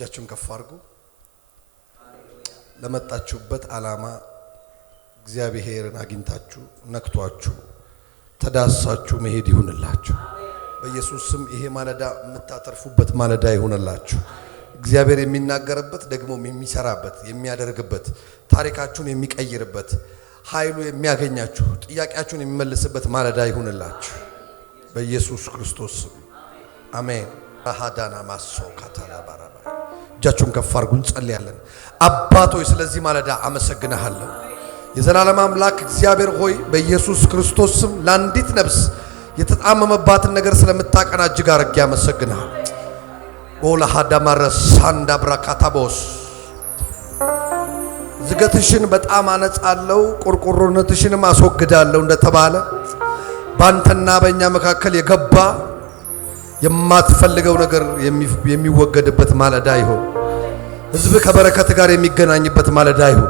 እጃችሁን ከፍ አድርጉ። ለመጣችሁበት ዓላማ እግዚአብሔርን አግኝታችሁ ነክቷችሁ ተዳሳችሁ መሄድ ይሁንላችሁ። በኢየሱስ ስም ይሄ ማለዳ የምታተርፉበት ማለዳ ይሁንላችሁ። እግዚአብሔር የሚናገርበት ደግሞ የሚሰራበት የሚያደርግበት ታሪካችሁን የሚቀይርበት ኃይሉ የሚያገኛችሁ ጥያቄያችሁን የሚመልስበት ማለዳ ይሁንላችሁ በኢየሱስ ክርስቶስ ስም አሜን። አሃዳና ማሶ ካታላ ባራባ እጃችሁን ከፍ አድርጉ እንጸልያለን። አባት ሆይ ስለዚህ ማለዳ አመሰግናለሁ። የዘላለም አምላክ እግዚአብሔር ሆይ በኢየሱስ ክርስቶስ ስም ለአንዲት ነፍስ የተጣመመባትን ነገር ስለምታቀና እጅግ አድርጌ አመሰግናለሁ። ጎላ ሃዳማረ ሳንዳ ብራካታቦስ ዝገትሽን በጣም አነጻለሁ ቆርቆሮነትሽንም አስወግዳለሁ እንደተባለ ባንተና በእኛ መካከል የገባ የማትፈልገው ነገር የሚወገድበት ማለዳ ይሁን። ሕዝብ ከበረከት ጋር የሚገናኝበት ማለዳ ይሁን።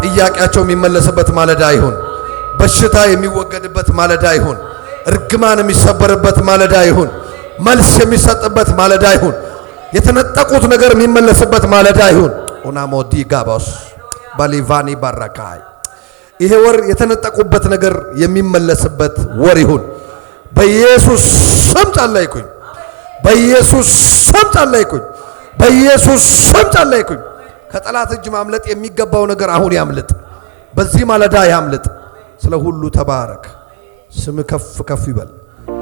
ጥያቄያቸው የሚመለስበት ማለዳ ይሁን። በሽታ የሚወገድበት ማለዳ ይሁን። እርግማን የሚሰበርበት ማለዳ ይሁን። መልስ የሚሰጥበት ማለዳ ይሁን። የተነጠቁት ነገር የሚመለስበት ማለዳ ይሁን። ኦናሞዲ ጋባስ ባሊቫኒ ባራካይ ይሄ ወር የተነጠቁበት ነገር የሚመለስበት ወር ይሁን። በኢየሱስ ስም ጸለይኩኝ። በኢየሱስ ስም ጸለይኩኝ። በኢየሱስ ስም ጸለይኩኝ። ከጠላት እጅ ማምለጥ የሚገባው ነገር አሁን ያምልጥ። በዚህ ማለዳ ያምልጥ። ስለ ሁሉ ተባረክ። ስም ከፍ ከፍ ይበል።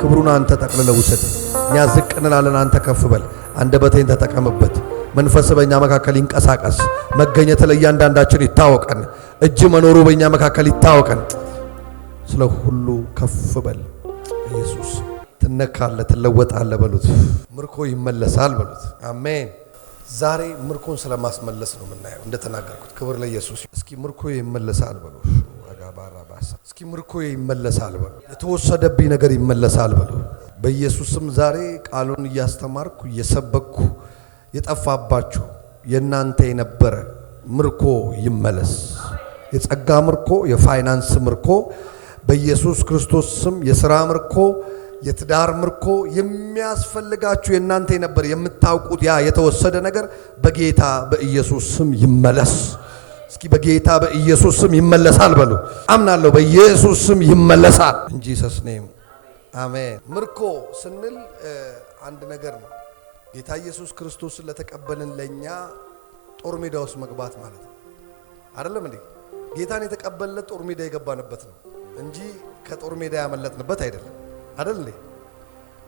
ክብሩን አንተ ጠቅልለው ውሰድ። እኛ ዝቅ እንላለን፣ አንተ ከፍ በል። አንደበቴን ተጠቀምበት። መንፈስ በእኛ መካከል ይንቀሳቀስ። መገኘት ለእያንዳንዳችን ይታወቀን። እጅ መኖሩ በእኛ መካከል ይታወቀን። ስለ ሁሉ ከፍ በል። ኢየሱስ ትነካለ፣ ትለወጣለ በሉት። ምርኮ ይመለሳል በሉት። አሜን። ዛሬ ምርኮን ስለማስመለስ ነው የምናየው። እንደተናገርኩት ክብር ለኢየሱስ። እስኪ ምርኮ ይመለሳል በሉ። እስኪ ምርኮ ይመለሳል በሉ። የተወሰደብኝ ነገር ይመለሳል በሉ። በኢየሱስም ዛሬ ቃሉን እያስተማርኩ እየሰበኩ የጠፋባችሁ የናንተ የነበረ ምርኮ ይመለስ። የጸጋ ምርኮ፣ የፋይናንስ ምርኮ በኢየሱስ ክርስቶስ ስም፣ የሥራ ምርኮ፣ የትዳር ምርኮ፣ የሚያስፈልጋችሁ የናንተ የነበረ የምታውቁት ያ የተወሰደ ነገር በጌታ በኢየሱስ ስም ይመለስ። እስኪ በጌታ በኢየሱስ ስም ይመለሳል በሉ። አምናለሁ በኢየሱስ ስም ይመለሳል። እንጂ ሰስኔም አሜን። ምርኮ ስንል አንድ ነገር ነው። ጌታ ኢየሱስ ክርስቶስን ለተቀበልን ለኛ ጦር ሜዳ ውስጥ መግባት ማለት ነው። አይደለም እንዴ? ጌታን የተቀበልለት ጦር ሜዳ የገባንበት ነው እንጂ ከጦር ሜዳ ያመለጥንበት አይደለም። አይደል እንዴ?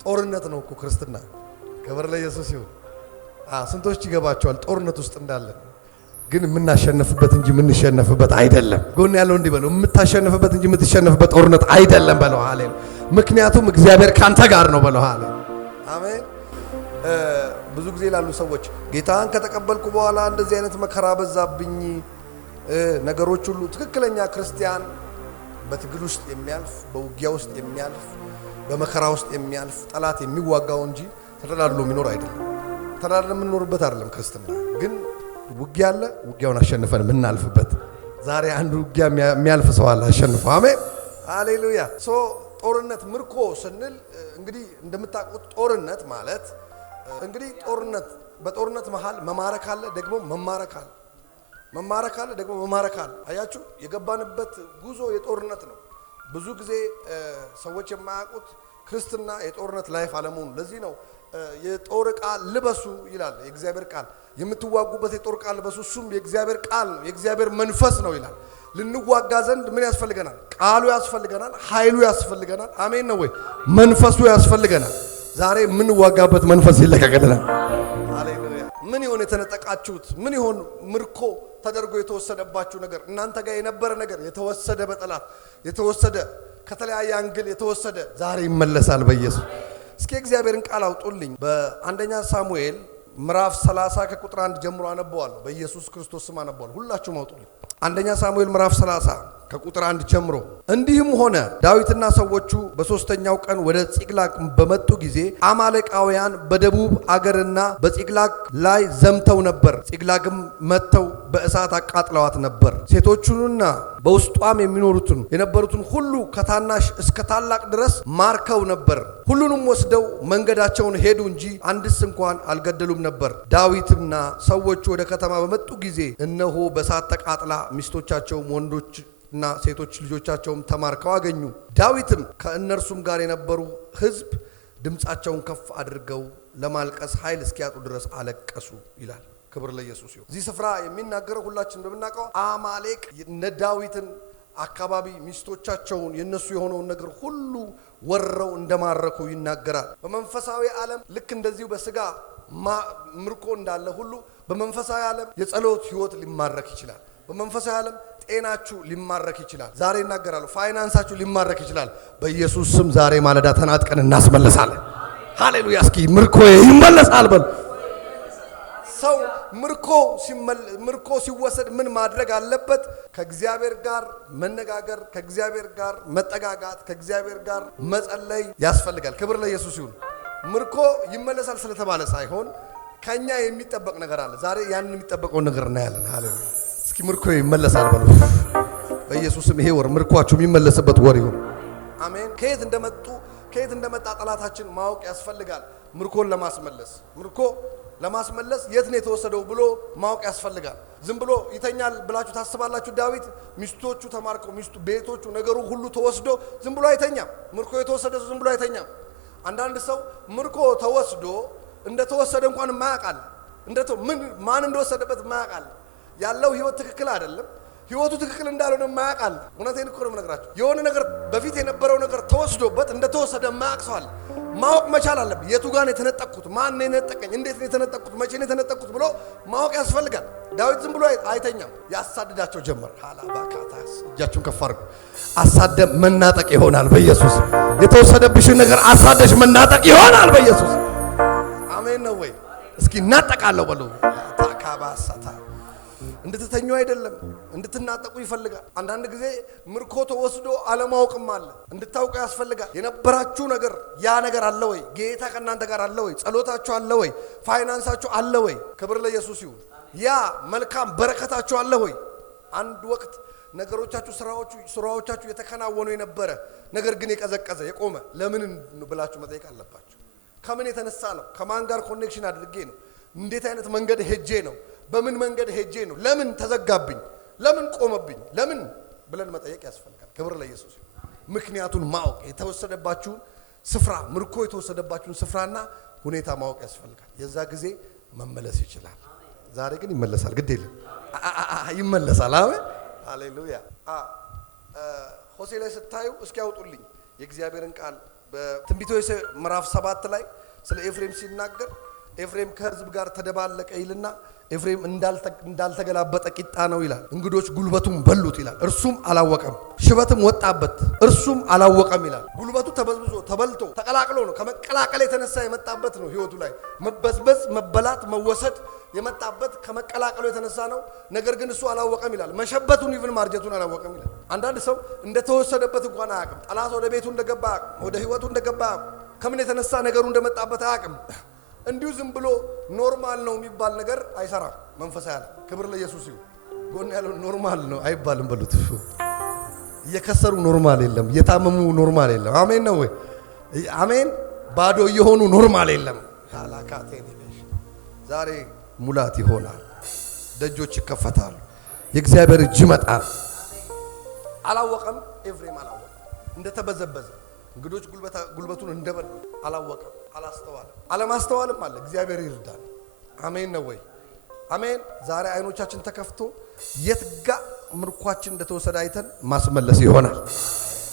ጦርነት ነው እኮ ክርስትና። ክብር ለኢየሱስ ይሁን። ስንቶች ይገባቸዋል ጦርነት ውስጥ እንዳለን፣ ግን የምናሸንፍበት እንጂ የምንሸነፍበት አይደለም። ጎን ያለው እንዲህ በለው፣ የምታሸንፍበት እንጂ የምትሸነፍበት ጦርነት አይደለም በለው። ሃሌሉያ። ምክንያቱም እግዚአብሔር ካንተ ጋር ነው በለው። ሃሌሉያ አሜን። ብዙ ጊዜ ላሉ ሰዎች ጌታን ከተቀበልኩ በኋላ እንደዚህ አይነት መከራ በዛብኝ ነገሮች ሁሉ፣ ትክክለኛ ክርስቲያን በትግል ውስጥ የሚያልፍ በውጊያ ውስጥ የሚያልፍ በመከራ ውስጥ የሚያልፍ ጠላት የሚዋጋው እንጂ ተደላድሎ የሚኖር አይደለም። ተደላድሎ የምንኖርበት አይደለም ክርስትና። ግን ውጊያ አለ፣ ውጊያውን አሸንፈን የምናልፍበት። ዛሬ አንድ ውጊያ የሚያልፍ ሰው አለ አሸንፈው። አሜን ሃሌሉያ። ጦርነት ምርኮ ስንል እንግዲህ እንደምታውቁት ጦርነት ማለት እንግዲህ ጦርነት በጦርነት መሃል መማረክ አለ፣ ደግሞ መማረክ አለ። መማረክ አለ፣ ደግሞ መማረክ አለ። አያችሁ፣ የገባንበት ጉዞ የጦርነት ነው። ብዙ ጊዜ ሰዎች የማያውቁት ክርስትና የጦርነት ላይፍ አለመሆኑ። ለዚህ ነው የጦር ዕቃ ልበሱ ይላል የእግዚአብሔር ቃል። የምትዋጉበት የጦር ዕቃ ልበሱ፣ እሱም የእግዚአብሔር ቃል ነው፣ የእግዚአብሔር መንፈስ ነው ይላል። ልንዋጋ ዘንድ ምን ያስፈልገናል? ቃሉ ያስፈልገናል፣ ኃይሉ ያስፈልገናል። አሜን ነው ወይ? መንፈሱ ያስፈልገናል። ዛሬ የምንዋጋበት መንፈስ ይለቀቅልናል። ሃሌሉያ። ምን ይሆን የተነጠቃችሁት? ምን ይሆን ምርኮ ተደርጎ የተወሰደባችሁ ነገር? እናንተ ጋር የነበረ ነገር የተወሰደ፣ በጠላት የተወሰደ፣ ከተለያየ አንግል የተወሰደ ዛሬ ይመለሳል በኢየሱስ። እስኪ እግዚአብሔርን ቃል አውጡልኝ። በአንደኛ ሳሙኤል ምዕራፍ 30 ከቁጥር 1 ጀምሮ አነበዋለሁ። በኢየሱስ ክርስቶስ ስም አነበዋለሁ። ሁላችሁም አውጡልኝ። አንደኛ ሳሙኤል ምዕራፍ 30 ከቁጥር 1 ጀምሮ እንዲህም ሆነ ዳዊትና ሰዎቹ በሶስተኛው ቀን ወደ ጺቅላግ በመጡ ጊዜ አማሌቃውያን በደቡብ አገርና በጺቅላግ ላይ ዘምተው ነበር። ጺቅላግም መጥተው በእሳት አቃጥለዋት ነበር። ሴቶቹንና በውስጧም የሚኖሩትን የነበሩትን ሁሉ ከታናሽ እስከ ታላቅ ድረስ ማርከው ነበር። ሁሉንም ወስደው መንገዳቸውን ሄዱ እንጂ አንድስ እንኳን አልገደሉም ነበር። ዳዊትና ሰዎቹ ወደ ከተማ በመጡ ጊዜ እነሆ በእሳት ተቃጥላ ሚስቶቻቸውም ወንዶች እና ሴቶች ልጆቻቸውም ተማርከው አገኙ። ዳዊትም ከእነርሱም ጋር የነበሩ ሕዝብ ድምፃቸውን ከፍ አድርገው ለማልቀስ ኃይል እስኪያጡ ድረስ አለቀሱ ይላል። ክብር ለኢየሱስ ይሁን። እዚህ ስፍራ የሚናገረው ሁላችን እንደምናውቀው አማሌቅ እነ ዳዊትን አካባቢ ሚስቶቻቸውን የነሱ የሆነውን ነገር ሁሉ ወረው እንደማረኩ ይናገራል። በመንፈሳዊ ዓለም ልክ እንደዚሁ በስጋ ምርኮ እንዳለ ሁሉ በመንፈሳዊ ዓለም የጸሎት ህይወት ሊማረክ ይችላል። በመንፈሳዊ ዓለም ጤናችሁ ሊማረክ ይችላል። ዛሬ እናገራለሁ፣ ፋይናንሳችሁ ሊማረክ ይችላል። በኢየሱስ ስም ዛሬ ማለዳ ተናጥቀን እናስመለሳለን። ሃሌሉያ! እስኪ ምርኮ ይመለሳል በሉ። ሰው ምርኮ ሲወሰድ ምን ማድረግ አለበት? ከእግዚአብሔር ጋር መነጋገር፣ ከእግዚአብሔር ጋር መጠጋጋት፣ ከእግዚአብሔር ጋር መጸለይ ያስፈልጋል። ክብር ለኢየሱስ ይሁን። ምርኮ ይመለሳል ስለተባለ ሳይሆን ከኛ የሚጠበቅ ነገር አለ። ዛሬ ያንን የሚጠበቀውን ነገር እናያለን። ሃሌሉያ! እስኪ ምርኮ ይመለሳል በሉ። በኢየሱስም ይሄ ወር ምርኳችሁ የሚመለስበት ወር ይሁን። አሜን። ከየት እንደመጣ ጠላታችን ማወቅ ያስፈልጋል። ምርኮን ለማስመለስ የት ነው የተወሰደው ብሎ ማወቅ ያስፈልጋል። ዝም ብሎ ይተኛል ብላችሁ ታስባላችሁ? ዳዊት ሚስቶቹ ተማርከው ቤቶቹ ነገሩ ሁሉ ተወስዶ ዝም ብሎ አይተኛም። ምርኮ የተወሰደ ዝም ብሎ አይተኛም። አንዳንድ ሰው ምርኮ ተወስዶ እንደተወሰደ እንኳን ማያውቃል። ማን እንደወሰደበት ማያውቃል። ያለው ህይወት ትክክል አይደለም። ህይወቱ ትክክል እንዳልሆነ ማያውቃል። እውነቴን እኮ ነው የምነግራችሁ። የሆነ ነገር በፊት የነበረው ነገር ተወስዶበት እንደተወሰደ ማያውቅሰዋል። ማወቅ መቻል አለብን። የቱ ጋር ነው የተነጠቅኩት? ማን ነው የነጠቀኝ? እንዴት ነው የተነጠቅኩት? መቼ ነው የተነጠቅኩት ብሎ ማወቅ ያስፈልጋል። ዳዊት ዝም ብሎ አይተኛም። ያሳድዳቸው ጀመር። ሃላባካታስ እጃችሁን ከፍ አድርጉ። አሳደ መናጠቅ ይሆናል በኢየሱስ። የተወሰደብሽን ነገር አሳደሽ መናጠቅ ይሆናል በኢየሱስ። አሜን ነው ወይ? እስኪ እናጠቃለሁ በሉ። ታካባሳታ እንድትተኙ አይደለም እንድትናጠቁ ይፈልጋል። አንዳንድ ጊዜ ምርኮ ተወስዶ አለማወቅም አለ። እንድታውቁ ያስፈልጋል። የነበራችሁ ነገር ያ ነገር አለ ወይ? ጌታ ከእናንተ ጋር አለ ወይ? ጸሎታችሁ አለ ወይ? ፋይናንሳችሁ አለ ወይ? ክብር ለኢየሱስ ይሁን። ያ መልካም በረከታችሁ አለ ወይ? አንድ ወቅት ነገሮቻችሁ ስራዎቻችሁ የተከናወኑ የነበረ ነገር ግን የቀዘቀዘ የቆመ ለምን ብላችሁ መጠየቅ አለባችሁ። ከምን የተነሳ ነው? ከማን ጋር ኮኔክሽን አድርጌ ነው? እንዴት አይነት መንገድ ሄጄ ነው? በምን መንገድ ሄጄ ነው? ለምን ተዘጋብኝ? ለምን ቆመብኝ? ለምን ብለን መጠየቅ ያስፈልጋል። ክብር ለኢየሱስ። ምክንያቱን ማወቅ የተወሰደባችሁን ስፍራ ምርኮ የተወሰደባችሁን ስፍራና ሁኔታ ማወቅ ያስፈልጋል። የዛ ጊዜ መመለስ ይችላል። ዛሬ ግን ይመለሳል። ግድ የለም ይመለሳል። አሜን ሃሌሉያ። ሆሴ ላይ ስታዩ እስኪ ያውጡልኝ የእግዚአብሔርን ቃል በትንቢተ ሆሴዕ ምዕራፍ 7 ላይ ስለ ኤፍሬም ሲናገር ኤፍሬም ከሕዝብ ጋር ተደባለቀ ይልና ኤፍሬም እንዳልተገላበጠ ቂጣ ነው ይላል። እንግዶች ጉልበቱን በሉት ይላል፣ እርሱም አላወቀም። ሽበትም ወጣበት፣ እርሱም አላወቀም ይላል። ጉልበቱ ተበዝብዞ ተበልቶ ተቀላቅሎ ነው። ከመቀላቀል የተነሳ የመጣበት ነው። ህይወቱ ላይ መበዝበዝ፣ መበላት፣ መወሰድ የመጣበት ከመቀላቀሉ የተነሳ ነው። ነገር ግን እሱ አላወቀም ይላል። መሸበቱን ይብን ማርጀቱን አላወቀም ይላል። አንዳንድ ሰው እንደተወሰደበት እንኳን አያውቅም። ጠላት ወደ ቤቱ እንደገባ አያውቅም። ወደ ህይወቱ እንደገባ አያውቅም። ከምን የተነሳ ነገሩ እንደመጣበት አያውቅም። እንዲሁ ዝም ብሎ ኖርማል ነው የሚባል ነገር አይሰራም። መንፈሳዊ ያለ ክብር ለኢየሱስ ይሁን። ጎን ያለው ኖርማል ነው አይባልም በሉት። እየከሰሩ ኖርማል የለም፣ እየታመሙ ኖርማል የለም። አሜን ነው ወይ? አሜን። ባዶ እየሆኑ ኖርማል የለም። ዛሬ ሙላት ይሆናል። ደጆች ይከፈታሉ። የእግዚአብሔር እጅ ይመጣል። አላወቀም። ኤፍሬም አላወቀም። እንደተበዘበዘ እንግዶች ጉልበቱን እንደበሉ አላወቀም። አላስተዋለም። አለማስተዋልም አለ። እግዚአብሔር ይርዳል። አሜን ነው ወይ? አሜን። ዛሬ አይኖቻችን ተከፍቶ የትጋ ምርኳችን እንደተወሰደ አይተን ማስመለስ ይሆናል።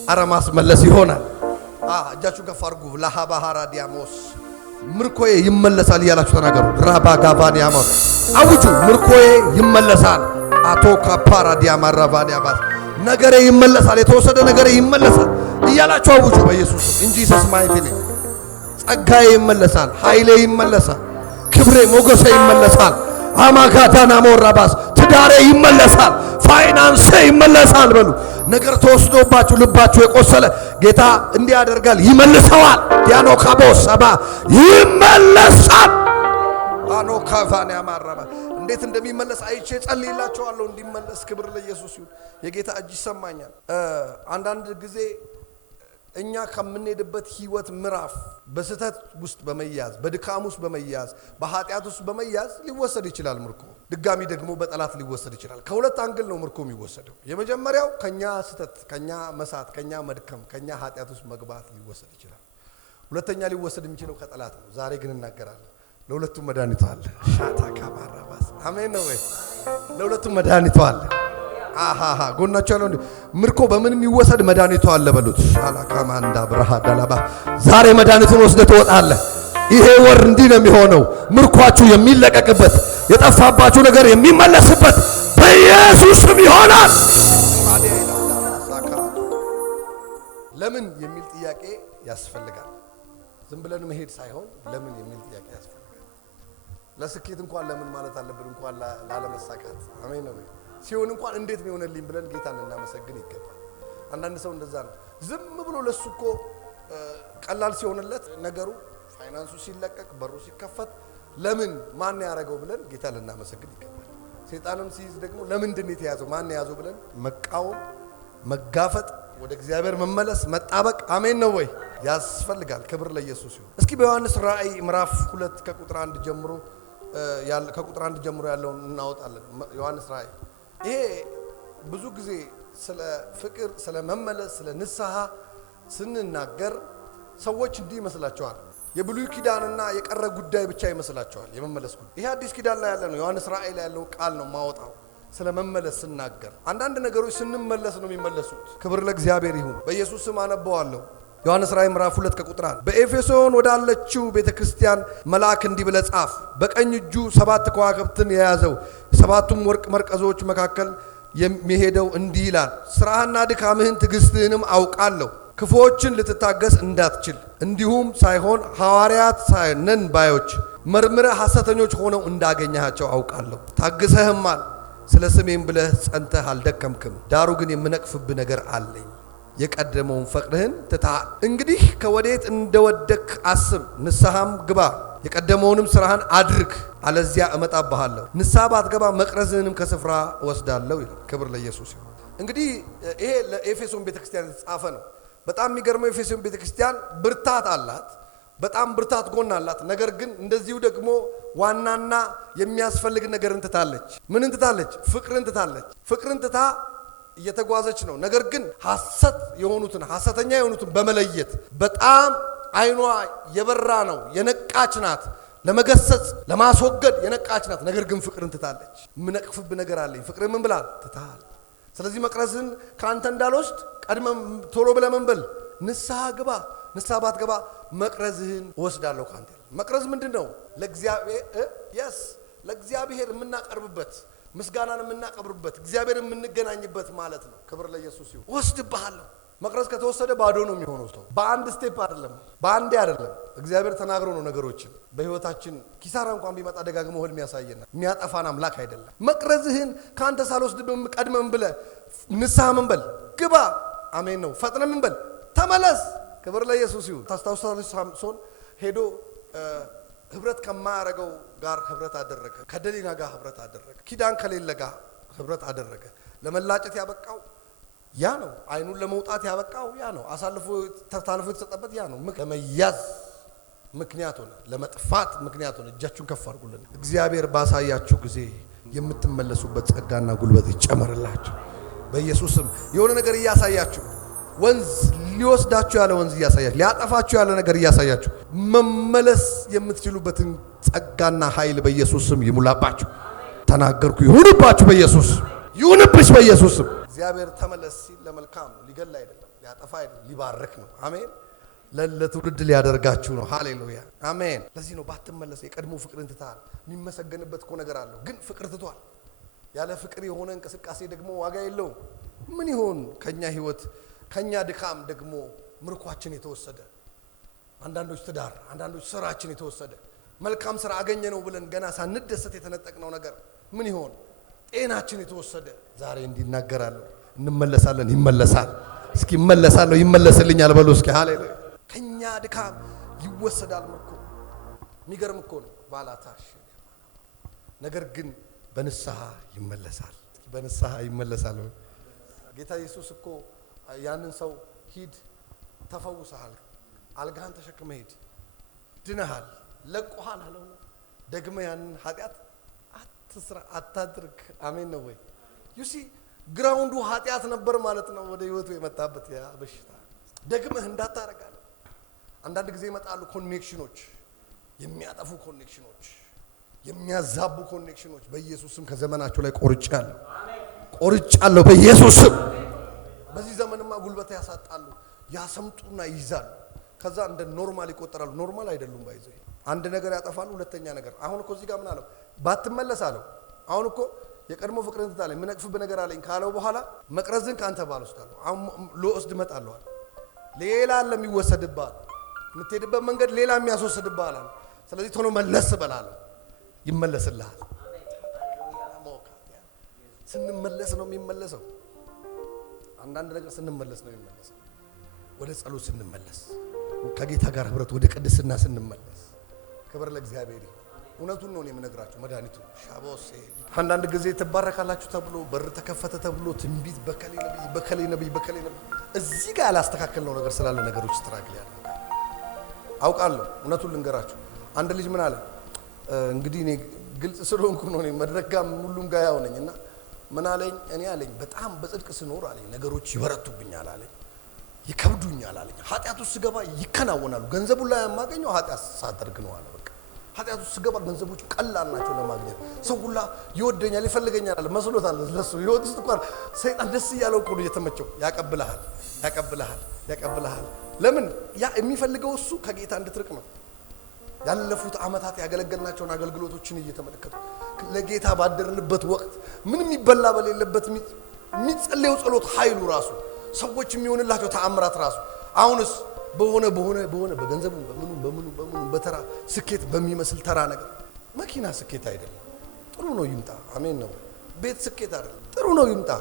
አረ ማስመለስ ይሆናል። እጃችሁን ከፍ አድርጉ። ለሃባሃራ ዲያሞስ ምርኮዬ ይመለሳል እያላችሁ ተናገሩ። ራባ ጋቫኒያሞስ አውጁ። ምርኮዬ ይመለሳል። አቶ ካፓራ ዲያማራቫኒያባስ ነገሬ ይመለሳል። የተወሰደ ነገሬ ይመለሳል እያላችሁ አውጁ በኢየሱስ እንጂ ሰስማይቴ ጸጋዬ ይመለሳል። ኃይሌ ይመለሳል። ክብሬ ሞገሴ ይመለሳል። አማካታና ሞራባስ ትዳሬ ይመለሳል፣ ፋይናንስ ይመለሳል በሉ። ነገር ተወስዶባችሁ ልባችሁ የቆሰለ ጌታ እንዲህ ያደርጋል፣ ይመልሰዋል። ዲያኖ ካቦሳባ ይመለሳል። አኖ ካፋን ያማራባ እንዴት እንደሚመለስ አይቼ ጸልይላችኋለሁ እንዲመለስ። ክብር ለኢየሱስ ይሁን። የጌታ እጅ ይሰማኛል። አንዳንድ ጊዜ እኛ ከምንሄድበት ህይወት ምዕራፍ በስተት ውስጥ በመያዝ በድካም ውስጥ በመያዝ በኃጢአት ውስጥ በመያዝ ሊወሰድ ይችላል ምርኮ። ድጋሚ ደግሞ በጠላት ሊወሰድ ይችላል። ከሁለት አንግል ነው ምርኮ የሚወሰደው። የመጀመሪያው ከኛ ስተት፣ ከኛ መሳት፣ ከኛ መድከም፣ ከኛ ኃጢአት ውስጥ መግባት ሊወሰድ ይችላል። ሁለተኛ ሊወሰድ የሚችለው ከጠላት ነው። ዛሬ ግን እናገራለን ለሁለቱም መድኃኒቱ አለ። ሻታ ካባራባስ አሜን ነው ወይ? ለሁለቱም መድኃኒቱ አለ። አሃሃ ጎናቸው ያለው ምርኮ በምን የሚወሰድ መድኃኒቱ አለ በሉት። ሻላ ካማንዳ ብርሃ ዳላባ ዛሬ መድኃኒቱን ወስደህ ትወጣለህ። ይሄ ወር እንዲህ ነው የሚሆነው። ምርኳችሁ የሚለቀቅበት፣ የጠፋባችሁ ነገር የሚመለስበት በኢየሱስ ስም ይሆናል። ለምን የሚል ጥያቄ ያስፈልጋል። ዝም ብለን መሄድ ሳይሆን ለምን የሚል ጥያቄ ያስፈልጋል። ለስኬት እንኳን ለምን ማለት አለብን፣ እንኳን ላለመሳካት። አሜን ነው። ሲሆን እንኳን እንዴት ነው የሆነልኝ ብለን ጌታን ልናመሰግን ይገባል። አንዳንድ ሰው እንደዛ ነው። ዝም ብሎ ለሱ እኮ ቀላል ሲሆንለት ነገሩ ፋይናንሱ ሲለቀቅ በሩ ሲከፈት ለምን ማን ያደረገው ብለን ጌታን ልናመሰግን ይገባል። ሰይጣንም ሲይዝ ደግሞ ለምንድን ነው የተያዘው ማን ያዘው ብለን መቃወም፣ መጋፈጥ፣ ወደ እግዚአብሔር መመለስ፣ መጣበቅ አሜን ነው ወይ ያስፈልጋል። ክብር ለኢየሱስ ይሁን። እስኪ በዮሐንስ ራእይ ምዕራፍ 2 ከቁጥር 1 ጀምሮ ያለውን እናወጣለን። ዮሐንስ ራእይ ይሄ ብዙ ጊዜ ስለ ፍቅር፣ ስለ መመለስ፣ ስለ ንስሐ ስንናገር ሰዎች እንዲህ ይመስላቸዋል። የብሉይ ኪዳንና የቀረ ጉዳይ ብቻ ይመስላቸዋል የመመለስ ጉዳይ። ይሄ አዲስ ኪዳን ላይ ያለ ነው። ዮሐንስ ራእይ ላይ ያለው ቃል ነው ማወጣው። ስለ መመለስ ስናገር አንዳንድ ነገሮች ስንመለስ ነው የሚመለሱት። ክብር ለእግዚአብሔር ይሁን። በኢየሱስ ስም አነበዋለሁ። ዮሐንስ ራእይ ምዕራፍ 2 ከቁጥር 1 በኤፌሶን ወዳለችው ቤተክርስቲያን መልአክ እንዲህ ብለህ ጻፍ። በቀኝ እጁ 7 ከዋክብትን የያዘው ሰባቱም ወርቅ መርቀዞች መካከል የሚሄደው እንዲህ ይላል፣ ስራህና ድካምህን ትዕግስትህንም አውቃለሁ። ክፉዎችን ልትታገስ እንዳትችል እንዲሁም ሳይሆን ሐዋርያት ነን ባዮች መርምረህ ሐሰተኞች ሆነው እንዳገኘሃቸው አውቃለሁ። ታግሰህማል፣ ስለ ስሜም ብለህ ጸንተህ አልደከምክም። ዳሩ ግን የምነቅፍብህ ነገር አለኝ፣ የቀደመውን ፈቅድህን ትተሃል። እንግዲህ ከወዴት እንደወደክ አስብ፣ ንስሐም ግባ፣ የቀደመውንም ስራህን አድርግ፣ አለዚያ እመጣብሃለሁ። ንስሐ ባትገባ መቅረዝህንም ከስፍራ ወስዳለሁ ይላል። ክብር ለኢየሱስ ይሁን። እንግዲህ ይሄ ለኤፌሶን ቤተክርስቲያን የተጻፈ ነው። በጣም የሚገርመው ኤፌሶን ቤተክርስቲያን ብርታት አላት፣ በጣም ብርታት ጎን አላት። ነገር ግን እንደዚሁ ደግሞ ዋናና የሚያስፈልግ ነገር እንትታለች። ምን እንትታለች? ፍቅርን ትታለች። ፍቅርን ትታ እየተጓዘች ነው። ነገር ግን ሐሰተኛ የሆኑትን በመለየት በጣም አይኗ የበራ ነው። የነቃች ናት። ለመገሰጽ ለማስወገድ የነቃች ናት። ነገር ግን ፍቅርን ትታለች። ምነቅፍብ ነገር አለኝ፣ ፍቅር ምን ብላል? ትታል። ስለዚህ መቅረዝን ካንተ እንዳልወስድ ቀድመም ቶሎ ብለህ ምን በል? ንስሐ ግባ። ንስሐ ባትገባ መቅረዝህን ወስዳለሁ ካንተ። መቅረዝ ምንድነው? ለእግዚአብሔር የምናቀርብበት ምስጋናን የምናቀርብበት እግዚአብሔር የምንገናኝበት ማለት ነው። ክብር ለኢየሱስ ይሁን። ወስድብሃለሁ። መቅረዝ ከተወሰደ ባዶ ነው የሚሆነው። በአንድ ስቴፕ አይደለም፣ በአንዴ አይደለም። እግዚአብሔር ተናግሮ ነው ነገሮችን በህይወታችን ኪሳራ እንኳን ቢመጣ ደጋግሞ ህልም ያሳየናል። የሚያጠፋን አምላክ አይደለም። መቅረዝህን ካንተ ሳልወስድብህም ቀድመም ብለህ ንስሐ ምን በል? ግባ። አሜን ነው። ፈጥነ ምን በል? ተመለስ። ክብር ለኢየሱስ ይሁን። ታስታውሳለች ሳምሶን ሄዶ ህብረት ከማያረገው ጋር ህብረት አደረገ። ከደሊና ጋር ህብረት አደረገ። ኪዳን ከሌለ ጋር ህብረት አደረገ። ለመላጨት ያበቃው ያ ነው። አይኑን ለመውጣት ያበቃው ያ ነው። ታልፎ የተሰጠበት ያ ነው። ለመያዝ ምክንያት ሆነ፣ ለመጥፋት ምክንያት ሆነ። እጃችሁን ከፍ አድርጉልን። እግዚአብሔር ባሳያችሁ ጊዜ የምትመለሱበት ጸጋና ጉልበት ይጨመርላችሁ በኢየሱስም። የሆነ ነገር እያሳያችሁ ወንዝ ሊወስዳችሁ ያለ ወንዝ እያሳያችሁ፣ ሊያጠፋችሁ ያለ ነገር እያሳያችሁ መመለስ የምትችሉበትን ጸጋና ኃይል በኢየሱስም ይሙላባችሁ። ተናገርኩ። ይሁንባችሁ በኢየሱስ ይሁንብሽ በኢየሱስም። እግዚአብሔር ተመለስ ሲል ለመልካም ነው፣ ሊገል አይደለም፣ ሊያጠፋ አይደለም፣ ሊባርክ ነው። አሜን። ለትውልድ ሊያደርጋችሁ ነው። ሃሌሉያ አሜን። ለዚህ ነው ባትመለስ የቀድሞ ፍቅርን ትተሃል። የሚመሰገንበት እኮ ነገር አለው፣ ግን ፍቅር ትቷል። ያለ ፍቅር የሆነ እንቅስቃሴ ደግሞ ዋጋ የለውም። ምን ይሆን ከኛ ህይወት ከኛ ድካም ደግሞ ምርኳችን የተወሰደ፣ አንዳንዶች ትዳር፣ አንዳንዶች ስራችን የተወሰደ፣ መልካም ስራ አገኘ ነው ብለን ገና ሳንደሰት የተነጠቅነው ነገር ምን ይሆን? ጤናችን የተወሰደ ዛሬ እንዲናገራለሁ እንመለሳለን ይመለሳል እስኪ ይመለሳለሁ ይመለስልኛል በሉ እስኪ ሃሌሉያ ከኛ ድካም ይወሰዳል እኮ የሚገርም እኮ ነው ባላታሽ ነገር ግን በንስሐ ይመለሳል እስኪ በንስሐ ይመለሳል ጌታ ኢየሱስ እኮ ያንን ሰው ሂድ ተፈውሰሃል አልጋህን ተሸክመህ ሂድ ድነሃል ለቆሃል አለው ደግመ ያንን ኃጢአት አትስራ አታድርግ አሜን ነው ወይ ዩሲ ግራውንዱ ኃጢአት ነበር ማለት ነው ወደ ህይወቱ የመጣበት ያ በሽታ ደግመህ እንዳታረጋለ አንዳንድ ጊዜ ይመጣሉ ኮኔክሽኖች የሚያጠፉ ኮኔክሽኖች የሚያዛቡ ኮኔክሽኖች በኢየሱስም ከዘመናቸው ላይ ቆርጫለሁ በኢየሱስም በዚህ ዘመንማ ጉልበት ያሳጣሉ ያሰምጡና ይይዛሉ ከዛ እንደ ኖርማል ይቆጠራሉ ኖርማል አይደሉም ባይዘይ አንድ ነገር ያጠፋሉ ሁለተኛ ነገር አሁን እኮ እዚህ ጋር ምን አለው ባትመለስ አለው አሁን እኮ የቀድሞ ፍቅርን ትታለኝ ምንቅፍብ ነገር አለኝ ካለው በኋላ መቅረዝን ካንተ ባልወስዳለሁ አሁን ለወስድ መጣለሁ ሌላ ለሚወሰድባት የምትሄድበት መንገድ ሌላ የሚያስወስድባል አለ ስለዚህ ቶሎ መለስ በላለሁ ይመለስልሃል ስንመለስ ነው የሚመለሰው አንዳንድ ነገር ስንመለስ ነው የሚመለሰው ወደ ጸሎት ስንመለስ ከጌታ ጋር ህብረት ወደ ቅድስና ስንመለስ ክብር ለእግዚአብሔር እውነቱን ነው የምነግራችሁ መድኃኒቱ ሻቦሴ አንዳንድ ጊዜ ተባረካላችሁ ተብሎ በር ተከፈተ ተብሎ ትንቢት በከሌ ነብይ እዚህ ጋር ያላስተካከልነው ነገር ስላለ ነገሮች ስትራግል ያለ አውቃለሁ እውነቱን ልንገራችሁ አንድ ልጅ ምን አለ እንግዲህ እኔ ግልጽ ስለሆንኩ ነው መድረጋም ሁሉም ጋር ያው ነኝና ምን አለኝ እኔ አለኝ በጣም በጽድቅ ስኖር አለኝ ነገሮች ይበረቱብኛል አለኝ ይከብዱኛል አለኝ ኃጢአቱ ስገባ ይከናወናሉ ገንዘቡን ላይ የማገኘው ኃጢአት ሳደርግ ነው አለ በቃ ኃጢአቱ ስገባ ገንዘቦች ቀላል ናቸው ለማግኘት ሰው ሁላ ይወደኛል ይፈልገኛል አለ መስሎታል ለሱ ይወድ ውስጥ እንኳን ሰይጣን ደስ እያለው እኮ ነው እየተመቸው ያቀብልሃል ለምን ያ የሚፈልገው እሱ ከጌታ እንድትርቅ ነው ያለፉት አመታት ያገለገልናቸውን አገልግሎቶችን እየተመለከቱ ለጌታ ባደረንበት ወቅት ምንም ይበላ በሌለበት የሚጸልየው ጸሎት ኃይሉ ራሱ ሰዎች የሚሆንላቸው ተአምራት ራሱ አሁንስ በሆነ በገንዘቡ በምኑ በተራ ስኬት በሚመስል ተራ ነገር መኪና ስኬት አይደለም ጥሩ ነው ይምጣ አሜን ነው ቤት ስኬት አይደለም ጥሩ ነው ይምጣ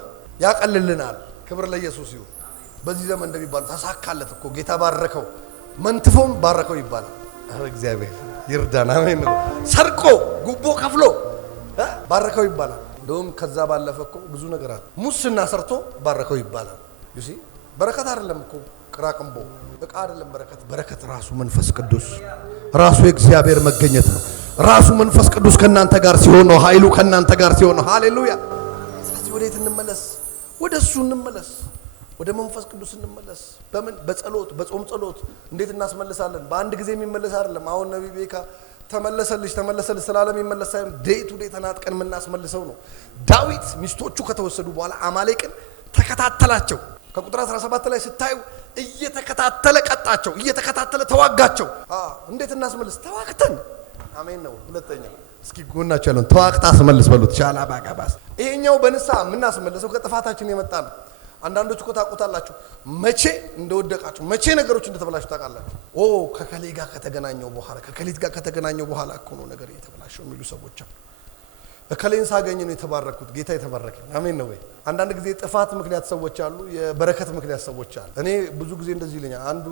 ያቀልልናል ክብር ለኢየሱስ ይሁን በዚህ ዘመን እንደሚባል ተሳካለት እኮ ጌታ ባረከው መንትፎም ባረከው ይባላል እግዚአብሔር ይርዳን አሜን ነው ሰርቆ ጉቦ ከፍሎ ባረከው ይባላል እንደውም ከዛ ባለፈ እኮ ብዙ ነገር አለ ሙስና ሰርቶ ባረከው ይባላል ዩሲ በረከት አይደለም እኮ ቅራቅምቦ በቃ አይደለም በረከት ራሱ መንፈስ ቅዱስ ራሱ የእግዚአብሔር መገኘት ነው ራሱ መንፈስ ቅዱስ ከናንተ ጋር ሲሆን ነው ኃይሉ ከናንተ ጋር ሲሆን ነው ሃሌሉያ ስለዚህ ወዴት እንመለስ ወደሱ እንመለስ ወደ መንፈስ ቅዱስ እንመለስ በምን በጸሎት በጾም ጸሎት እንዴት እናስመልሳለን በአንድ ጊዜ የሚመለስ አይደለም አሁን ነብይ ቤካ ተመለሰልሽ ስላለም የሚመለስ ሳይሆን ዴይ ቱ ዴይ ተናጥቀን የምናስመልሰው ነው ዳዊት ሚስቶቹ ከተወሰዱ በኋላ አማሌቅን ተከታተላቸው ከቁጥር 17 ላይ ስታዩ እየተከታተለ ቀጣቸው እየተከታተለ ተዋጋቸው እንዴት እናስመልስ ተዋግተን አሜን ነው ሁለተኛው እስኪ ጎናቸው ያለው ተዋግታ አስመልስ በሉት ሻላ ባጋባስ ይሄኛው በንስሐ የምናስመልሰው ከጥፋታችን የመጣ ነው አንዳንዶች እኮ ታውቁታላችሁ መቼ እንደወደቃችሁ መቼ ነገሮች እንደተበላሹ ታውቃላችሁ ከከሌ ጋር ከተገናኘው በኋላ እኮ ነው ነገር የተበላሸው የሚሉ ሰዎች አሉ ከሌን ሳገኝ ነው የተባረኩት ጌታ የተባረከ አሜን ነው ወይ አንዳንድ ጊዜ ጥፋት ምክንያት ሰዎች አሉ የበረከት ምክንያት ሰዎች አሉ እኔ ብዙ ጊዜ እንደዚህ ይለኛል አንዱ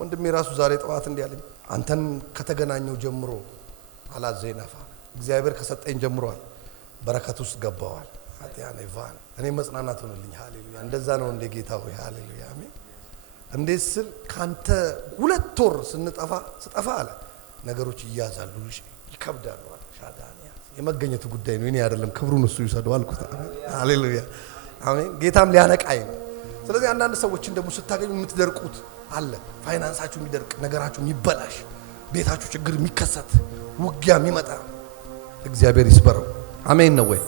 ወንድሜ ራሱ ዛሬ ጠዋት እንዲያለኝ አንተን ከተገናኘው ጀምሮ አላዘይናፋ እግዚአብሔር ከሰጠኝ ጀምሯል በረከት ውስጥ ገባዋል አጥያኔ ቫን እኔ መጽናናት ሆነልኝ ሃሌሉያ እንደዛ ነው እንደ ጌታ ሆይ ሃሌሉያ አሜን እንዴት ስል ካንተ ሁለት ወር ስጠፋ አለ ነገሮች ይያዛሉ ይከብዳሉ ሻዳኒያ የመገኘቱ ጉዳይ ነው እኔ አይደለም ክብሩን እሱ ይሰደው አልኩት ሃሌሉያ አሜን ጌታም ሊያነቃይ ነው ስለዚህ አንዳንድ ሰዎችን ደግሞ ስታገኙ የምትደርቁት አለ ፋይናንሳችሁ የሚደርቅ ነገራችሁ የሚበላሽ ቤታችሁ ችግር የሚከሰት ውጊያ የሚመጣ እግዚአብሔር ይስበረው አሜን ነው ወይ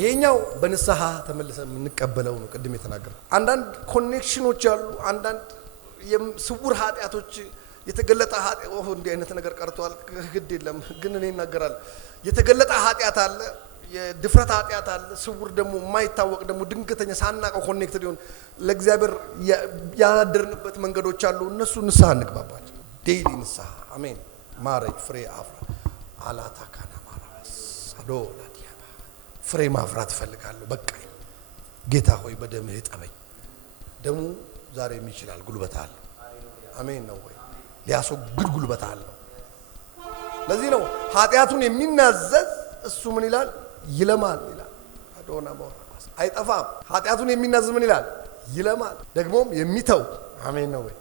ይሄኛው በንስሐ ተመልሰን የምንቀበለው ነው ቅድም የተናገርኩት አንዳንድ ኮኔክሽኖች አሉ አንዳንድ የስውር ኃጢአቶች የተገለጠ ኃጢአት እንዲህ አይነት ነገር ቀርቷል ግድ የለም ግን እኔ እናገራለሁ የተገለጠ ኃጢአት አለ የድፍረት ኃጢአት አለ ስውር ደግሞ የማይታወቅ ደግሞ ድንገተኛ ሳናቀው ኮኔክትድ ይሆን ለእግዚአብሔር ያደርንበት መንገዶች አሉ እነሱ ንስሐ እንግባባቸው ዴይሊ ንስሐ አሜን ማረጅ ፍሬ አፍራ አላታካና ማራስ አዶላ ፍሬ ማፍራት ፈልጋለሁ። በቃ ጌታ ሆይ በደምህ እጠበኝ። ደሙ ዛሬም ይችላል፣ ጉልበት አለ። አሜን ነው ወይ? ሊያስወግድ ጉልበት አለ። ለዚህ ነው ኃጢአቱን የሚናዘዝ እሱ ምን ይላል? ይለማል ይላል። አዶና ቦራባስ አይጠፋም። ኃጢአቱን የሚናዘዝ ምን ይላል? ይለማል። ደግሞም የሚተው አሜን ነው ወይ?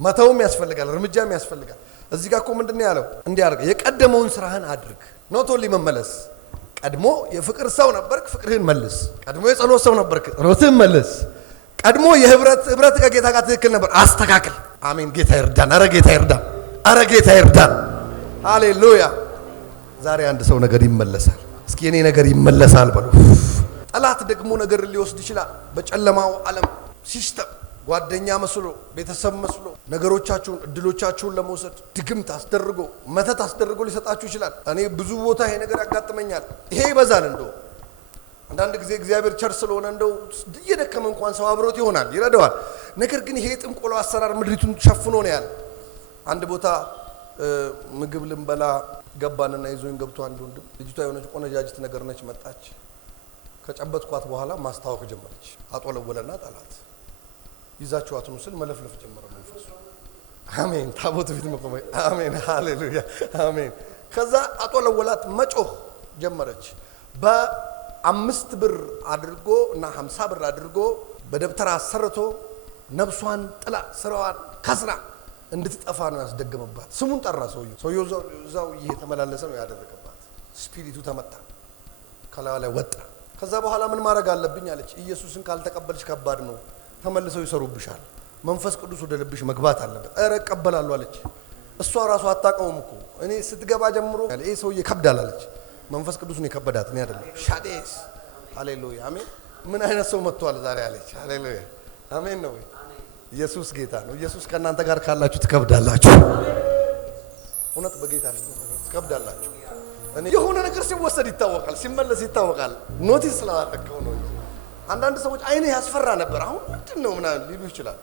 መተውም ያስፈልጋል፣ እርምጃም ያስፈልጋል። እዚህ ጋር እኮ ምንድነው ያለው? እንዲህ አድርግ፣ የቀደመውን ስራህን አድርግ። ኖት ኦንሊ መመለስ። ቀድሞ የፍቅር ሰው ነበርክ፣ ፍቅርህን መልስ። ቀድሞ የጸሎት ሰው ነበርክ፣ ጸሎትህን መልስ። ቀድሞ የህብረት ከጌታ ጋር ትክክል ነበር፣ አስተካክል። አሜን። ጌታ ይርዳን። አረ ጌታ ይርዳን። አረ ጌታ ይርዳን። ሃሌሉያ። ዛሬ አንድ ሰው ነገር ይመለሳል። እስኪ የኔ ነገር ይመለሳል በሉ። ጠላት ደግሞ ነገር ሊወስድ ይችላል። በጨለማው ዓለም ሲስተም ጓደኛ መስሎ ቤተሰብ መስሎ ነገሮቻችሁን እድሎቻችሁን ለመውሰድ ድግምት አስደርጎ መተት አስደርጎ ሊሰጣችሁ ይችላል። እኔ ብዙ ቦታ ይሄ ነገር ያጋጥመኛል። ይሄ ይበዛል። እንደው አንዳንድ ጊዜ እግዚአብሔር ቸር ስለሆነ እንደው እየደከመ እንኳን ሰው አብሮት ይሆናል፣ ይረዳዋል። ነገር ግን ይሄ ጥንቆሎ አሰራር ምድሪቱን ሸፍኖ ነው ያለ። አንድ ቦታ ምግብ ልንበላ ገባንና ይዞኝ ገብቶ አንድ ወንድም ልጅቷ የሆነች ቆነጃጅት ነገር ነች። መጣች። ከጨበጥኳት በኋላ ማስታወክ ጀመረች። አጦለወለና ጣላት። ይዛችኋት ምስል መለፍለፍ ጀመረ መንፈሱ። አሜን። ታቦት ፊት መቆም። አሜን። ሃሌሉያ። አሜን። ከዛ አጦለወላት፣ መጮህ ጀመረች። በ5 ብር አድርጎ እና 50 ብር አድርጎ በደብተራ አሰርቶ ነፍሷን ጥላ ስራዋን ከስራ እንድትጠፋ ነው ያስደገመባት። ስሙን ጠራ። ሰውየው እዛው እየተመላለሰ ነው ያደረገባት። ስፒሪቱ ተመታ፣ ከላዩ ላይ ወጣ። ከዛ በኋላ ምን ማድረግ አለብኝ አለች። ኢየሱስን ካልተቀበልሽ ከባድ ነው፣ ተመልሰው ይሰሩብሻል። መንፈስ ቅዱስ ወደ ልብሽ መግባት አለበት። ኧረ እቀበላለሁ አለች። እሷ ራሱ አታውቀውም እኮ እኔ ስትገባ ጀምሮ ይሄ ሰውዬ ከብዳል አለች። መንፈስ ቅዱስን የከበዳት እኔ አይደለም። ሻዴስ ሃሌሉያ አሜን። ምን አይነት ሰው መጥቷል ዛሬ አለች። ሃሌሉያ አሜን ነው። ኢየሱስ ጌታ ነው። ኢየሱስ ከእናንተ ጋር ካላችሁ ትከብዳላችሁ። እውነት በጌታ ትከብዳላችሁ። እኔ የሆነ ነገር ሲወሰድ ይታወቃል፣ ሲመለስ ይታወቃል። ኖቲስ ስላላጠቀው ነው እንጂ አንዳንድ ሰዎች አይኔ ያስፈራ ነበር አሁን ምንድን ነው ምናምን ሊሉ ይችላል።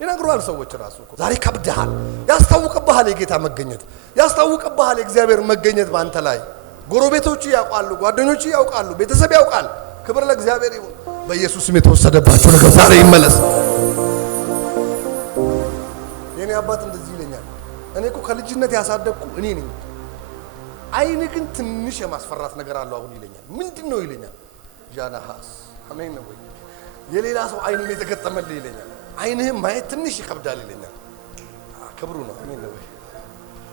ይነግሩሃል ሰዎች ራሱ እኮ ዛሬ ከብደሃል። ያስታውቅብሃል የጌታ መገኘት፣ ያስታውቅብሃል የእግዚአብሔር መገኘት በአንተ ላይ። ጎረቤቶቹ ያውቃሉ፣ ጓደኞቹ ያውቃሉ፣ ቤተሰብ ያውቃል። ክብር ለእግዚአብሔር ይሁን። በኢየሱስ ስም የተወሰደባችሁ ነገር ዛሬ ይመለስ። የኔ አባት እንደዚህ ይለኛል። እኔ እኮ ከልጅነት ያሳደግኩ እኔ ነኝ። አይን ግን ትንሽ የማስፈራት ነገር አለው አሁን ይለኛል። ምንድን ነው ይለኛል። ጃናሃስ አሜን ነው ወይ? የሌላ ሰው አይን የተገጠመልህ ይለኛል። አይንህም ማየት ትንሽ ይከብዳል ይለኛል። ክብሩ ነው። አሜን ነው ወይ?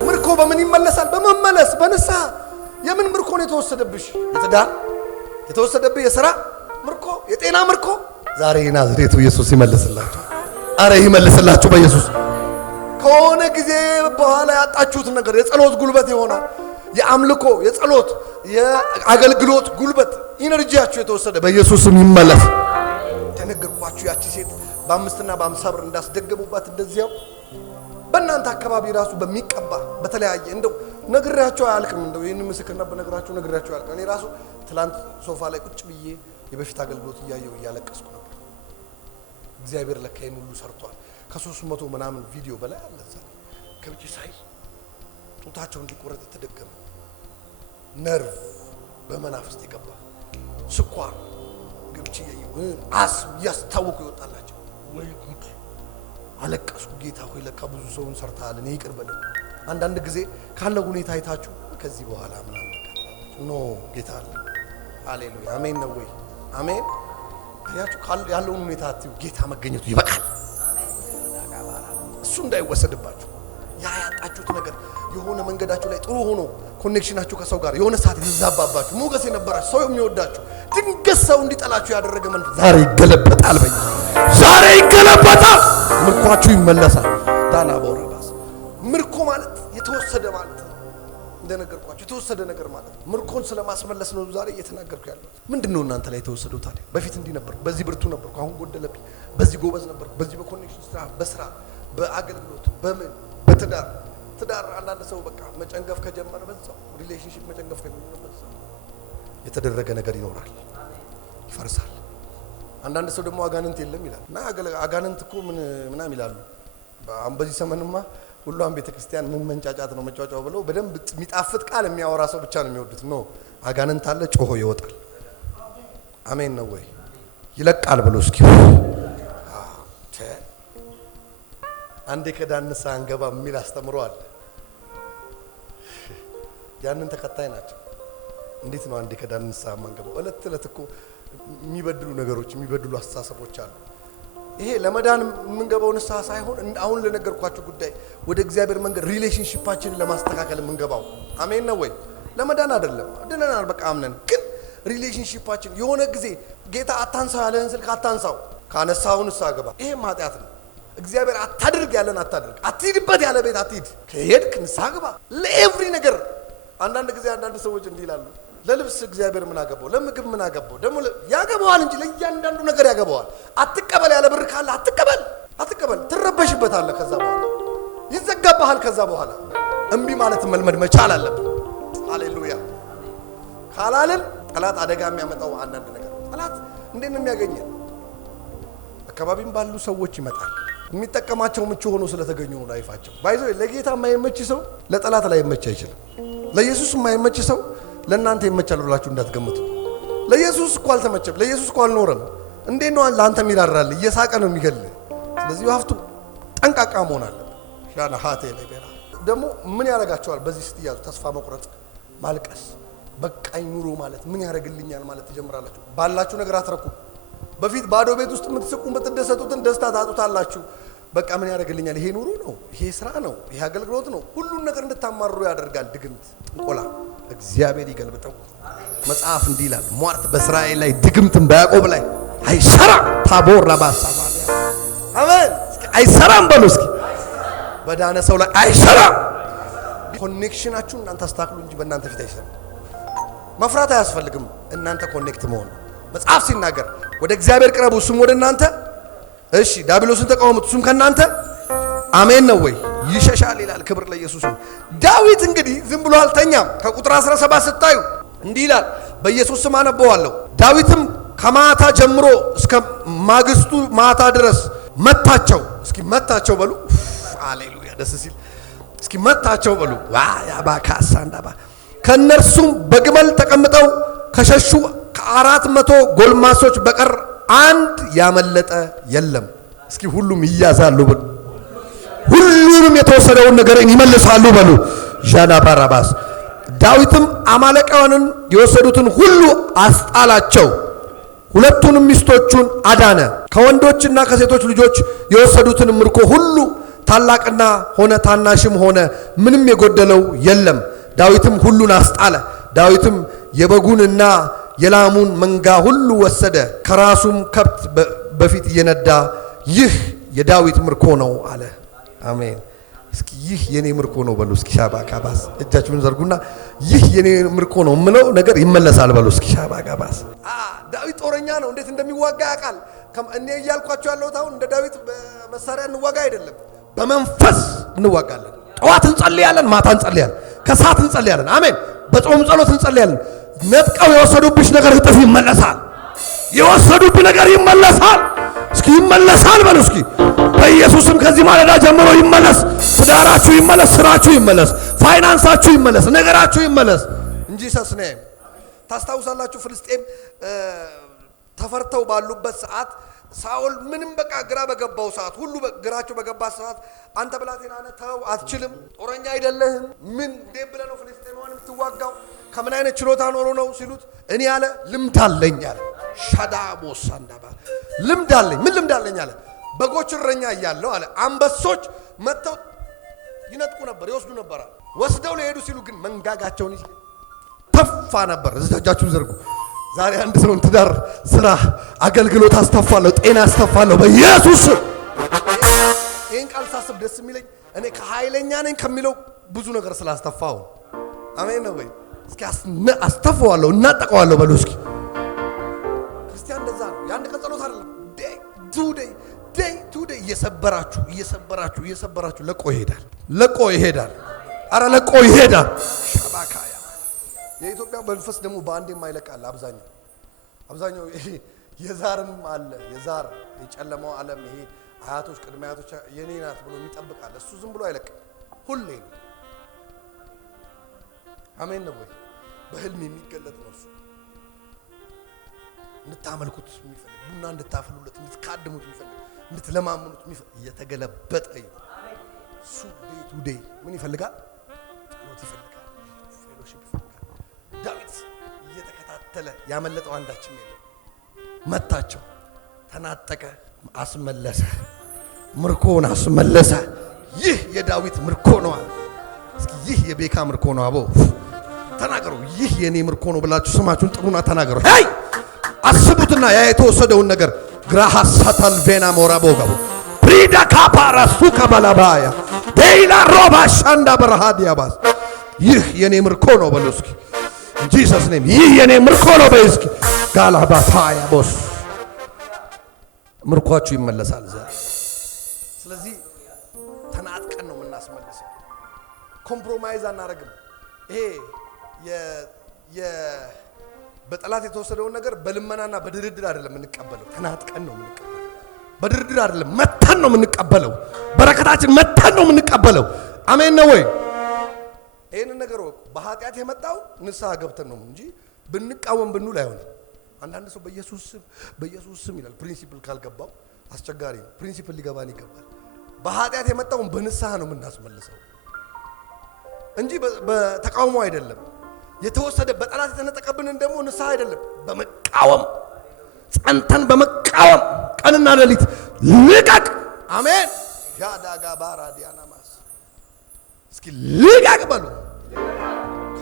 ምርኮ በምን ይመለሳል? በመመለስ በንስሐ። የምን ምርኮ ነው የተወሰደብሽ? የትዳር የተወሰደብህ የሥራ ምርኮ፣ የጤና ምርኮ ዛሬ የናዝሬቱ ኢየሱስ ይመልስላችሁ። አረ ይመልስላችሁ በኢየሱስ። ከሆነ ጊዜ በኋላ ያጣችሁት ነገር የጸሎት ጉልበት ይሆናል። የአምልኮ የጸሎት የአገልግሎት ጉልበት ኢነርጂያችሁ የተወሰደ በኢየሱስም ይመለስ። ተነገርኳችሁ። ያቺ ሴት በ5 እና በ50 ብር እንዳስደገሙባት እንደዚያው በእናንተ አካባቢ ራሱ በሚቀባ በተለያየ እንደው ነግሬያችሁ አያልቅም። እንደው ይህን ምስክርነት በነግራችሁ ነግሬያችሁ አያልቅም። እኔ ራሱ ትላንት ሶፋ ላይ ቁጭ ብዬ የበፊት አገልግሎት እያየሁ እያለቀስኩ ነበር። እግዚአብሔር ለካ ይህን ሁሉ ሰርቷል። ከ300 ምናምን ቪዲዮ በላይ አለ እዛ ከብቻ ሳይ ጡታቸው እንዲቆረጥ ተደገመ። ነርቭ በመናፍስት የገባ ስኳር ግብጭ አስም ያስታውቁ ይወጣላቸው። ወይ ጉድ! አለቀስኩ። ጌታ ሆይ ለካ ብዙ ሰውን ሰርተሃል፣ እኔ ይቅር በለኝ። አንዳንድ ጊዜ ካለው ሁኔታ አይታችሁ ከዚህ በኋላ ምናምን ኖ ጌታ አለ። ሃሌሉያ አሜን ነው ወይ? አሜን። ያችሁ ያለውን ሁኔታ አትዩ። ጌታ መገኘቱ ይበቃል። እሱ እንዳይወሰድባችሁ። ያ ያጣችሁት ነገር የሆነ መንገዳችሁ ላይ ጥሩ ሆኖ ኮኔክሽናችሁ ከሰው ጋር የሆነ ሰዓት የተዛባባችሁ ሞገስ የነበራችሁ ሰው የሚወዳችሁ ድንገት ሰው እንዲጠላችሁ ያደረገ መንፈስ ዛሬ ይገለበጣል። ዛሬ ይገለበጣል። ምርኳችሁ ይመለሳል። ዳና ቦራባስ ምርኮ ማለት የተወሰደ ማለት እንደነገርኳችሁ የተወሰደ ነገር ማለት ምርኮን ስለማስመለስ ነው ዛሬ እየተናገርኩ ያለው። ምንድነው እናንተ ላይ የተወሰደው ታዲያ? በፊት እንዲህ ነበር፣ በዚህ ብርቱ ነበር፣ አሁን ጎደለብኝ፣ በዚህ ጎበዝ ነበር፣ በዚህ በኮኔክሽን ስራ፣ በስራ፣ በአገልግሎት፣ በምን በትዳር አንዳንድ ሰው በቃ መጨንገፍ ከጀመረ በዛው ሪሌሽንሺፕ መጨንገፍ ከጀመረ በዛው የተደረገ ነገር ይኖራል፣ ይፈርሳል። አንዳንድ ሰው ደግሞ አጋንንት የለም ይላል እና አጋንንት እኮ ምናም ይላሉ። አሁን በዚህ ዘመንማ ሁሉም ቤተክርስቲያን ምን መንጫጫት ነው መጫጫው ብለው በደንብ የሚጣፍጥ ቃል የሚያወራ ሰው ብቻ ነው የሚወዱት። ኖ አጋንንት አለ፣ ጮሆ ይወጣል። አሜን ነው ወይ? ይለቃል ብሎ እስኪ አንዴ ከዳንሳ አንገባ የሚል አስተምሯል። ያንን ተከታይ ናቸው። እንዴት ነው አንዴ ከዳንሳ አንገባ? እለት እለት እኮ የሚበድሉ ነገሮች የሚበድሉ አስተሳሰቦች አሉ። ይሄ ለመዳን የምንገባው ንስሐ ሳይሆን አሁን ለነገርኳችሁ ጉዳይ ወደ እግዚአብሔር መንገድ ሪሌሽንሺፓችንን ለማስተካከል የምንገባው አሜን ነው ወይ? ለመዳን አይደለም። ድነናል በቃ አምነን፣ ግን ሪሌሽንሺፓችን የሆነ ጊዜ ጌታ አታንሳው ያለህን ስልክ አታንሳው፣ ካነሳው ንስሐ ገባ። ይሄም ኃጢአት ነው። እግዚአብሔር አታድርግ ያለን አታድርግ፣ አትሂድበት ያለ ቤት አትሂድ፣ ከሄድክ ንስሐ ገባ ለኤቭሪ ነገር። አንዳንድ ጊዜ አንዳንድ ሰዎች እንዲህ ይላሉ፣ ለልብስ እግዚአብሔር ምን አገባው? ለምግብ ምን አገባው? ደግሞ ያገባዋል እንጂ ለእያንዳንዱ ነገር ያገባዋል። አትቀበል ያለ ብር ካለ አትቀበል፣ አትቀበል። ትረበሽበታለህ። ከዛ በኋላ ይዘጋብሃል። ከዛ በኋላ እምቢ ማለት መልመድ መቻል አለብን። ሃሌሉያ። ካላልን ጠላት አደጋ የሚያመጣው አንዳንድ ነገር ጠላት እንዴት ነው የሚያገኘን? አካባቢም ባሉ ሰዎች ይመጣል። የሚጠቀማቸው ምቹ ሆኖ ስለተገኙ ነው ላይፋቸው። ባይዞ ለጌታ የማይመች ሰው ለጠላት ላይ ይመች አይችልም። ለኢየሱስ የማይመች ሰው ለእናንተ ይመቻል ብላችሁ እንዳትገምቱ። ለኢየሱስ እኮ አልተመቸም። ለኢየሱስ እኮ አልኖረም። እንዴት ነው ለአንተ የሚራራል? እየሳቀ ነው የሚገልህ። ስለዚህ ሀፍቱ ጠንቃቃ መሆን አለበት። ሻና ሃቴ ለቤራ ደግሞ ምን ያደርጋቸዋል? በዚህ ስትያዙ ተስፋ መቁረጥ፣ ማልቀስ፣ በቃኝ ኑሮ ማለት ምን ያደርግልኛል ማለት ትጀምራላችሁ። ባላችሁ ነገር አትረኩ። በፊት ባዶ ቤት ውስጥ የምትስቁ የምትደሰቱትን ደስታ ታጡታላችሁ። በቃ ምን ያደርግልኛል? ይሄ ኑሮ ነው፣ ይሄ ስራ ነው፣ ይሄ አገልግሎት ነው። ሁሉን ነገር እንድታማሩ ያደርጋል። ድግምት፣ ጥንቆላ እግዚአብሔር ይገልብጠው። መጽሐፍ እንዲህ ይላል፣ ሟርት በእስራኤል ላይ ድግምትን በያዕቆብ ላይ አይሰራም። ታቦር ራባሳባያ አሜን። አይሰራም በሉ እስኪ። በዳነ ሰው ላይ አይሰራም። ኮኔክሽናችሁን እናንተ አስተካክሉ እንጂ በእናንተ ፊት አይሰራም። መፍራት አያስፈልግም። እናንተ ኮኔክት መሆን መጽሐፍ ሲናገር ወደ እግዚአብሔር ቅረቡ እሱም ወደ እናንተ። እሺ ዲያብሎስን ተቃወሙት እሱም ከእናንተ አሜን ነው ወይ? ይሸሻል ይላል። ክብር ለኢየሱስ ነው። ዳዊት እንግዲህ ዝም ብሎ አልተኛም። ከቁጥር 17 ስታዩ እንዲህ ይላል፣ በኢየሱስ ስም አነበዋለሁ። ዳዊትም ከማታ ጀምሮ እስከ ማግስቱ ማታ ድረስ መታቸው። እስኪ መታቸው በሉ። ሃሌሉያ ደስ ሲል እስኪ መታቸው በሉ። ያባካሳ እንዳባ ከነርሱም በግመል ተቀምጠው ከሸሹ ከ400 ጎልማሶች በቀር አንድ ያመለጠ የለም። እስኪ ሁሉም ይያዛሉ በሉ። ሁሉንም የተወሰደውን ነገር ይመልሳሉ በሉ። ዣና ባራባስ ዳዊትም አማሌቃውያንን የወሰዱትን ሁሉ አስጣላቸው፣ ሁለቱንም ሚስቶቹን አዳነ። ከወንዶችና ከሴቶች ልጆች የወሰዱትን ምርኮ ሁሉ ታላቅና ሆነ ታናሽም ሆነ ምንም የጎደለው የለም። ዳዊትም ሁሉን አስጣለ። ዳዊትም የበጉንና የላሙን መንጋ ሁሉ ወሰደ፣ ከራሱም ከብት በፊት እየነዳ ይህ የዳዊት ምርኮ ነው አለ። አሜን። እስኪ ይህ የኔ ምርኮ ነው በሉ። እስኪ ሻባካባስ እጃችሁን ዘርጉና ይህ የኔ ምርኮ ነው የምለው ነገር ይመለሳል በሉ። እስኪ ሻባካባስ ዳዊት ጦረኛ ነው። እንዴት እንደሚዋጋ ያውቃል። እኔ እያልኳቸው ያለሁት አሁን እንደ ዳዊት በመሳሪያ እንዋጋ አይደለም፣ በመንፈስ እንዋጋለን። ጠዋት እንጸልያለን፣ ማታ እንጸልያለን፣ ከሰዓት እንጸልያለን። አሜን። በጾም ጸሎት እንጸልያለን። ነጥቀው የወሰዱብሽ ነገር እጥፍ ይመለሳል። የወሰዱብሽ ነገር ይመለሳል። እስኪ ይመለሳል በሉ። እስኪ በኢየሱስም ከዚህ ማለዳ ጀምሮ ይመለስ። ትዳራችሁ ይመለስ፣ ስራችሁ ይመለስ፣ ፋይናንሳችሁ ይመለስ፣ ነገራችሁ ይመለስ እንጂ ሰስኔ ታስታውሳላችሁ። ፍልስጤም ተፈርተው ባሉበት ሰዓት ሳኦል ምንም በቃ ግራ በገባው ሰዓት ሁሉ ግራቸው በገባ ሰዓት አንተ ብላቴና ነህ፣ ተው፣ አትችልም፣ ጦረኛ አይደለህም፣ ምን እንዴት ብለህ ነው ፍልስጤማውያን የምትዋጋው? ከምን አይነት ችሎታ ኖሮ ነው ሲሉት እኔ ያለ ልምድ አለኝ አለ። ሻዳቦስ አንዳባ ልምድ አለኝ። ምን ልምድ አለኝ አለ? በጎች እረኛ እያለሁ አለ አንበሶች መጥተው ይነጥቁ ነበር፣ ይወስዱ ነበር። ወስደው ሊሄዱ ሲሉ ግን መንጋጋቸውን ይዤ ተፋ ነበር። እጃችሁን ዘርጉ። ዛሬ አንድ ሰውን ትዳር፣ ስራ፣ አገልግሎት አስተፋለሁ፣ ጤና አስተፋለሁ በኢየሱስ። ይህን ቃል ሳስብ ደስ የሚለኝ እኔ ከኃይለኛ ነኝ ከሚለው ብዙ ነገር ስላስተፋው አሜን ነው ወይ? እስኪ አስተፋዋለሁ፣ እናጠቀዋለሁ በሉ እስኪ። ክርስቲያን እንደዛ ነው። የአንድ ቀን ጸሎት አይደለም። ዴይ ቱ ዴይ እየሰበራችሁ ለቆ ይሄዳል። አረ ለቆ ይሄዳል። ሻባካያ የኢትዮጵያ መንፈስ ደግሞ በአንድ የማይለቃል። አብዛኛው ይሄ የዛርም አለ። የዛር የጨለማው ዓለም ይሄ አያቶች ቅድመ አያቶች የኔ ናት ብሎ የሚጠብቃል። እሱ ዝም ብሎ አይለቅም። ሁሌ ነው። አሜን ነው ወይ? በህልም የሚገለጥ ነው እሱ። እንድታመልኩት የሚፈልግ ቡና እንድታፈሉለት እንድትካድሙት የሚፈልግ እንድትለማምኑት የሚፈልግ እየተገለበጠ እሱ ቤቱ ዴይ ምን ይፈልጋል? ጸሎት ይፈልጋል፣ ፌሎሺፕ ይፈልጋል። ዳዊት እየተከታተለ ያመለጠው አንዳችም የለም። መታቸው፣ ተናጠቀ፣ አስመለሰ፣ ምርኮን አስመለሰ። ይህ የዳዊት ምርኮ ነው። እስኪ ይህ የቤካ ምርኮ ነው። አቦ ተናገሩ። ይህ የኔ ምርኮ ነው ብላችሁ ስማችሁን ጥሩና ተናገሩ። ሄይ አስቡትና ያ የተወሰደውን ነገር ግራሃሳታል ቬና ሞራቦጋ ብሪዳ ካፓራ ሱካ ባላባያ ዴይላ ሮባ ሻንዳ በረሃዲያባስ ይህ የኔ ምርኮ ነው በሉ እስኪ ጂሰስ ኔም ይህ የኔ ምርኮ ነው በሉ እስኪ ጋላባታያ ቦስ ምርኳችሁ ይመለሳል ዛሬ። ስለዚህ ተናጥቀን ነው የምናስመልሰው። ኮምፕሮማይዝ አናረግም። ይሄ በጠላት የተወሰደውን ነገር በልመናና በድርድር አይደለም የምንቀበለው፣ ተናጥቀን ነው የምንቀበለው። በድርድር አይደለም፣ መተን ነው የምንቀበለው። በረከታችን መተን ነው የምንቀበለው። አሜን ነው ወይ? ይሄንን ነገር ወቁ። በኃጢአት የመጣው ንስሐ ገብተን ነው እንጂ ብንቃወም ብንል አይሆንም። አንዳንድ ሰው በኢየሱስ ስም ይላል። ፕሪንሲፕል ካልገባው አስቸጋሪ ነው። ፕሪንሲፕል ሊገባን ይገባል። በኃጢአት የመጣውን በንስሐ ነው የምናስመልሰው እንጂ በተቃውሞ አይደለም። የተወሰደ በጠላት የተነጠቀብንን ደግሞ ንስሐ አይደለም፣ በመቃወም ጸንተን በመቃወም ቀንና ሌሊት ልቀቅ። አሜን ያዳጋ ባራዲያናማስ እስኪ ልቀቅ በሉ።